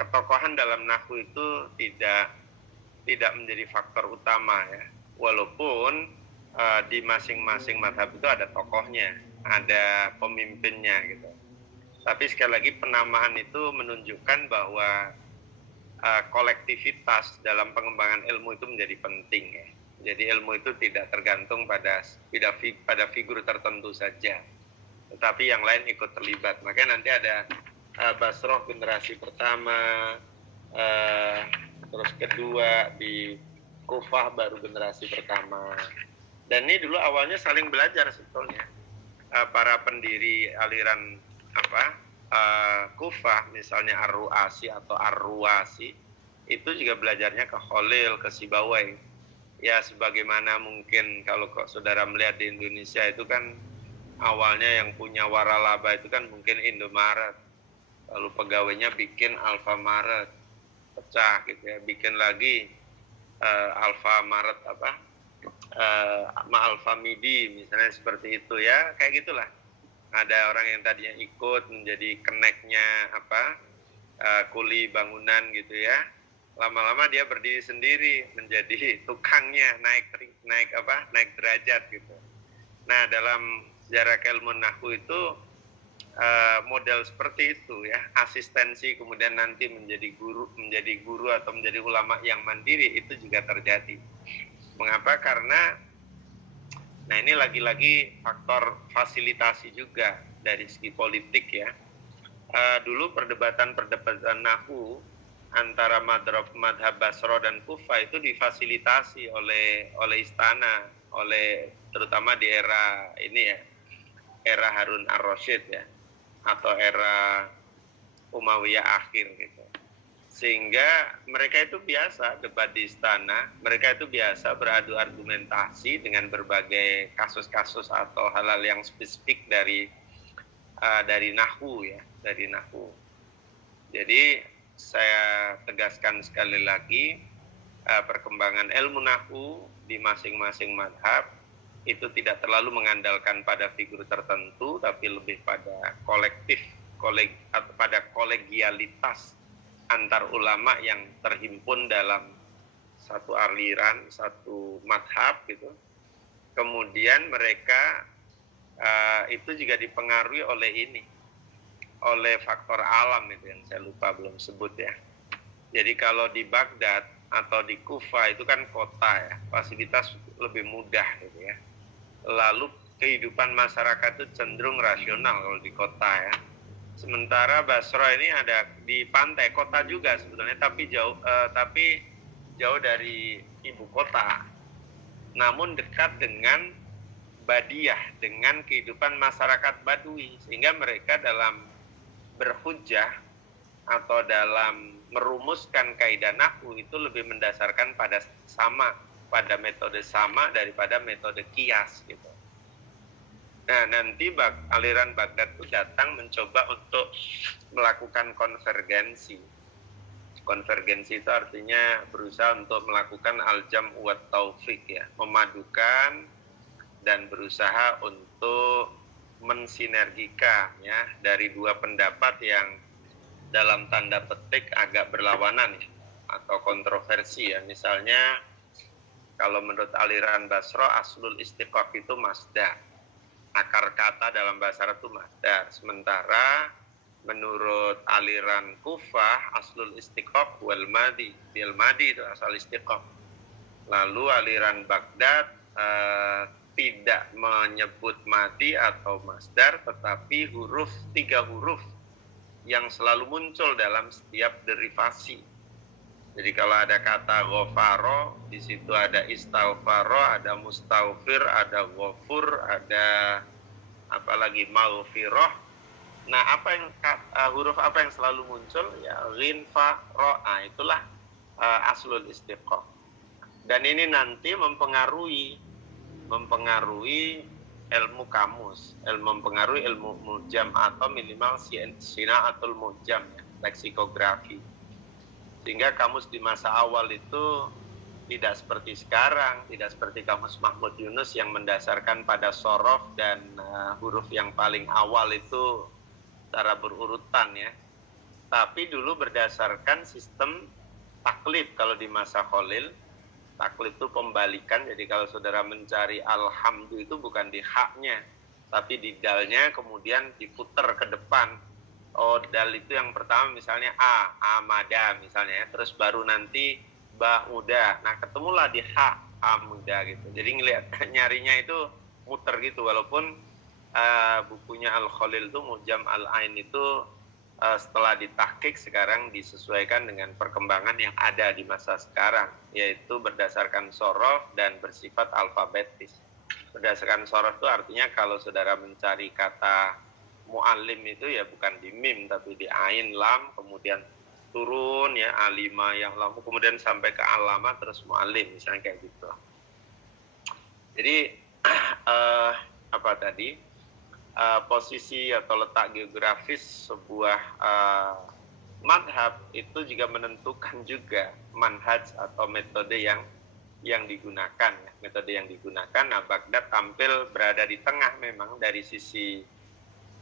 ketokohan dalam nahwu itu tidak menjadi faktor utama ya. Walaupun di masing-masing mazhab itu ada tokohnya, ada pemimpinnya gitu. Tapi sekali lagi penamaan itu menunjukkan bahwa kolektivitas dalam pengembangan ilmu itu menjadi penting ya. Jadi ilmu itu tidak tergantung pada figur tertentu saja. tetapi yang lain ikut terlibat. Makanya nanti ada Basroh generasi pertama, terus kedua, di Kufah baru generasi pertama. Dan ini dulu awalnya saling belajar sebetulnya. Para pendiri aliran Kufah, misalnya Ar-Ru'asi atau Ar-Ruwasi, itu juga belajarnya ke Khalil, ke Sibawai. Ya sebagaimana mungkin kalau saudara melihat di Indonesia itu kan awalnya yang punya waralaba itu kan mungkin Indomaret, lalu pegawainya bikin Alfamaret, pecah gitu ya, bikin lagi Alfamaret Alfamidi misalnya, seperti itu ya, kayak gitulah. Ada orang yang tadinya ikut menjadi keneknya kuli bangunan gitu ya, lama-lama dia berdiri sendiri menjadi tukangnya, naik derajat gitu. Nah, dalam sejarah keilmuan nahwu itu model seperti itu ya, asistensi kemudian nanti menjadi guru atau menjadi ulama yang mandiri, itu juga terjadi. Mengapa? Karena nah ini lagi-lagi faktor fasilitasi juga dari segi politik ya. Dulu perdebatan nahwu antara madhab Basra dan Kufah itu difasilitasi oleh istana, terutama di era ini ya, era Harun ar-Rasyid ya, atau era Umayyah akhir gitu. Sehingga mereka itu biasa debat di istana, mereka itu biasa beradu argumentasi dengan berbagai kasus-kasus atau hal-hal yang spesifik dari nahwu ya, dari nahwu. Jadi saya tegaskan sekali lagi, perkembangan ilmu nahwu di masing-masing madhab itu tidak terlalu mengandalkan pada figur tertentu, tapi lebih pada pada kolegialitas antar ulama yang terhimpun dalam satu aliran, satu madhab gitu. Kemudian mereka itu juga dipengaruhi oleh faktor alam itu yang saya lupa belum sebut ya. Jadi kalau di Baghdad atau di Kufah itu kan kota ya, fasilitas lebih mudah gitu ya. Lalu kehidupan masyarakat itu cenderung rasional kalau di kota ya. Sementara Basra ini ada di pantai, kota juga sebetulnya, tapi jauh dari ibu kota. Namun dekat dengan Badiah, dengan kehidupan masyarakat Badui, sehingga mereka dalam berhujjah atau dalam merumuskan kaidah nahwu itu lebih mendasarkan pada metode sama daripada metode kias gitu. Nah, nanti aliran Baghdad itu datang mencoba untuk melakukan konvergensi. Konvergensi itu artinya berusaha untuk melakukan al-jam' wa taufiq ya, memadukan dan berusaha untuk mensinergikan ya dari dua pendapat yang dalam tanda petik agak berlawanan ya, atau kontroversi ya. Misalnya kalau menurut aliran Basra, aslul istiqaq itu masdar, akar kata dalam bahasa Arab itu masdar. Sementara menurut aliran Kufah, aslul istiqaq wal madi, bil madi itu asal istiqaq. Lalu aliran Baghdad tidak menyebut madi atau masdar, tetapi tiga huruf yang selalu muncul dalam setiap derivasi. Jadi kalau ada kata ghafaro, di situ ada istaghfaro, ada mustaghfir, ada ghafur, ada apalagi maghfirah. Nah, huruf apa yang selalu muncul? Ya ghin, fa, ro. Nah, itulah aslul istiqaq. Dan ini nanti mempengaruhi ilmu kamus, mempengaruhi ilmu mujam atau minimal sinaatul mujam ya, leksikografi. Sehingga kamus di masa awal itu tidak seperti sekarang, tidak seperti kamus Mahmud Yunus yang mendasarkan pada sorof dan huruf yang paling awal itu secara berurutan ya. Tapi dulu berdasarkan sistem taklid. Kalau di masa Khalil, taklid itu pembalikan. Jadi kalau saudara mencari alhamdu itu bukan di haknya, tapi di dalnya kemudian diputer ke depan. Oh, dal itu yang pertama misalnya amada misalnya ya, terus baru nanti ba muda. Nah, ketemulah di ha muda gitu. Jadi nyarinya itu muter gitu, walaupun bukunya Al-Khalil itu Mu'jam Al-Ain itu setelah ditahqiq sekarang disesuaikan dengan perkembangan yang ada di masa sekarang, yaitu berdasarkan sorof dan bersifat alfabetis. Berdasarkan sorof itu artinya kalau saudara mencari kata mu'allim itu ya bukan di mim tapi di ain lam, kemudian turun ya alima yang lamu, kemudian sampai ke alama terus mu'allim, misalnya kayak gitu. Jadi apa tadi? Posisi atau letak geografis sebuah madhab itu juga menentukan juga manhaj atau metode yang digunakan. Metode yang digunakan, nah Baghdad tampil berada di tengah memang dari sisi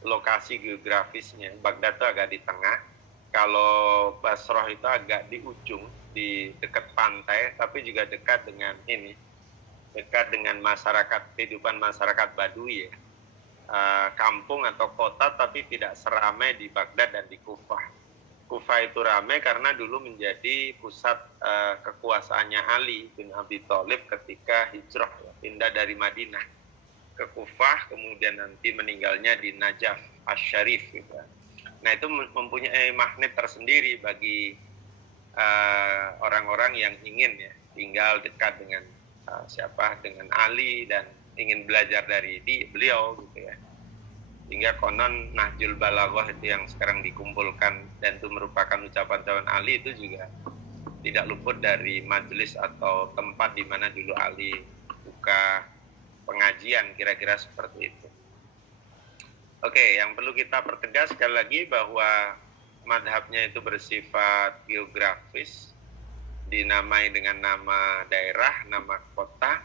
lokasi geografisnya. Baghdad itu agak di tengah. Kalau Basrah itu agak di ujung, di dekat pantai, tapi juga dekat dengan dekat dengan masyarakat, kehidupan masyarakat Badui ya. Kampung atau kota tapi tidak seramai di Baghdad dan di Kufah. Kufah itu ramai karena dulu menjadi pusat kekuasaannya Ali bin Abi Thalib ketika hijrah ya, pindah dari Madinah ke Kufah, kemudian nanti meninggalnya di Najaf Asy-Syarif gitu. Nah itu mempunyai magnet tersendiri bagi orang-orang yang ingin ya tinggal dekat dengan dengan Ali dan ingin belajar dari beliau gitu ya. Hingga konon Nahjul Balaghah itu yang sekarang dikumpulkan dan itu merupakan ucapan-ucapan Ali itu juga tidak luput dari majelis atau tempat di mana dulu Ali buka pengajian, kira-kira seperti itu. Oke, yang perlu kita pertegas sekali lagi bahwa madhabnya itu bersifat geografis, dinamai dengan nama daerah, nama kota,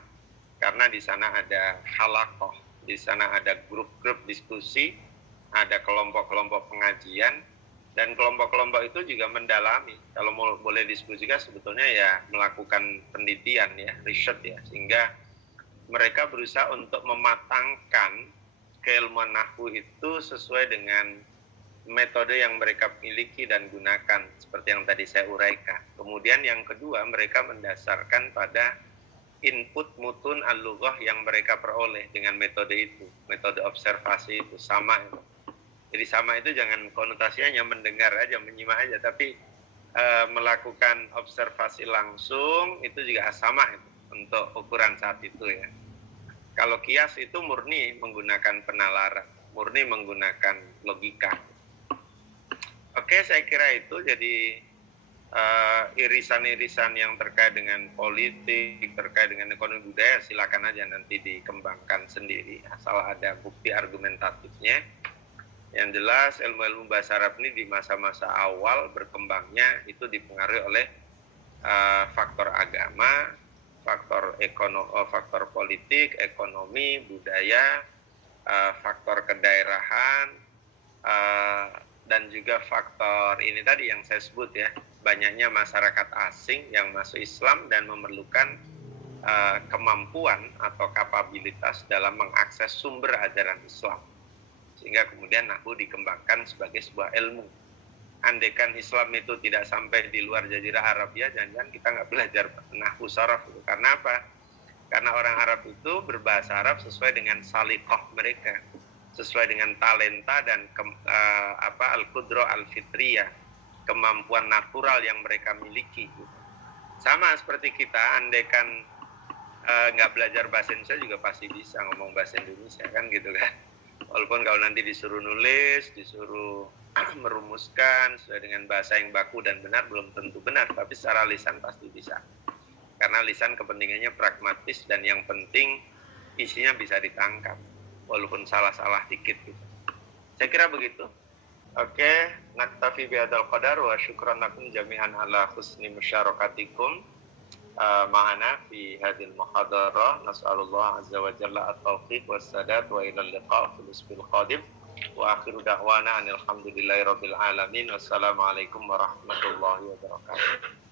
karena di sana ada halaqah, di sana ada grup-grup diskusi, ada kelompok-kelompok pengajian, dan kelompok-kelompok itu juga mendalami. Kalau boleh diskusikan sebetulnya ya melakukan penelitian ya, riset ya, sehingga mereka berusaha untuk mematangkan keilmuan nahwu itu sesuai dengan metode yang mereka miliki dan gunakan, seperti yang tadi saya uraikan. Kemudian yang kedua, mereka mendasarkan pada input mutun al-lughah yang mereka peroleh dengan metode itu, metode observasi itu sama itu. Jadi sama itu jangan konotasinya hanya mendengar aja, menyimak aja, tapi melakukan observasi langsung itu juga sama itu untuk ukuran saat itu ya. Kalau kias itu murni menggunakan penalaran, murni menggunakan logika. Oke, saya kira itu jadi irisan-irisan yang terkait dengan politik, terkait dengan ekonomi budaya, silakan aja nanti dikembangkan sendiri, asal ada bukti argumentatifnya. Yang jelas ilmu-ilmu bahasa Arab ini di masa-masa awal berkembangnya itu dipengaruhi oleh faktor agama, faktor politik, ekonomi, budaya, faktor kedaerahan, dan juga faktor ini tadi yang saya sebut ya, banyaknya masyarakat asing yang masuk Islam dan memerlukan kemampuan atau kapabilitas dalam mengakses sumber ajaran Islam, sehingga kemudian nahwu dikembangkan sebagai sebuah ilmu. Andaikan Islam itu tidak sampai di luar Jazirah Arab ya, jangan-jangan kita nggak belajar nahwu saraf itu. Karena apa? Karena orang Arab itu berbahasa Arab sesuai dengan saliqah mereka, sesuai dengan talenta dan al-qudra al-fitriyah, kemampuan natural yang mereka miliki. Sama seperti kita, andaikan nggak belajar bahasa Indonesia juga pasti bisa ngomong bahasa Indonesia kan gitu kan. Walaupun kalau nanti disuruh nulis, disuruh merumuskan sesuai dengan bahasa yang baku dan benar belum tentu benar, tapi secara lisan pasti bisa. Karena lisan kepentingannya pragmatis dan yang penting isinya bisa ditangkap walaupun salah-salah dikit gitu. Saya kira begitu. Oke, naktafi bihadzal qadar wa syukran lakum jami'an ala husni musyarakatikum ma'ana fi hadhil muhadarah. Nas'alullah azza wa jalla at-taufiq was-sadad wa ila al-liqa fil usbil qadim. Wa akhiru da'wana anil hamdulillahi rabbil alamin. Wassalamualaikum warahmatullahi wabarakatuh.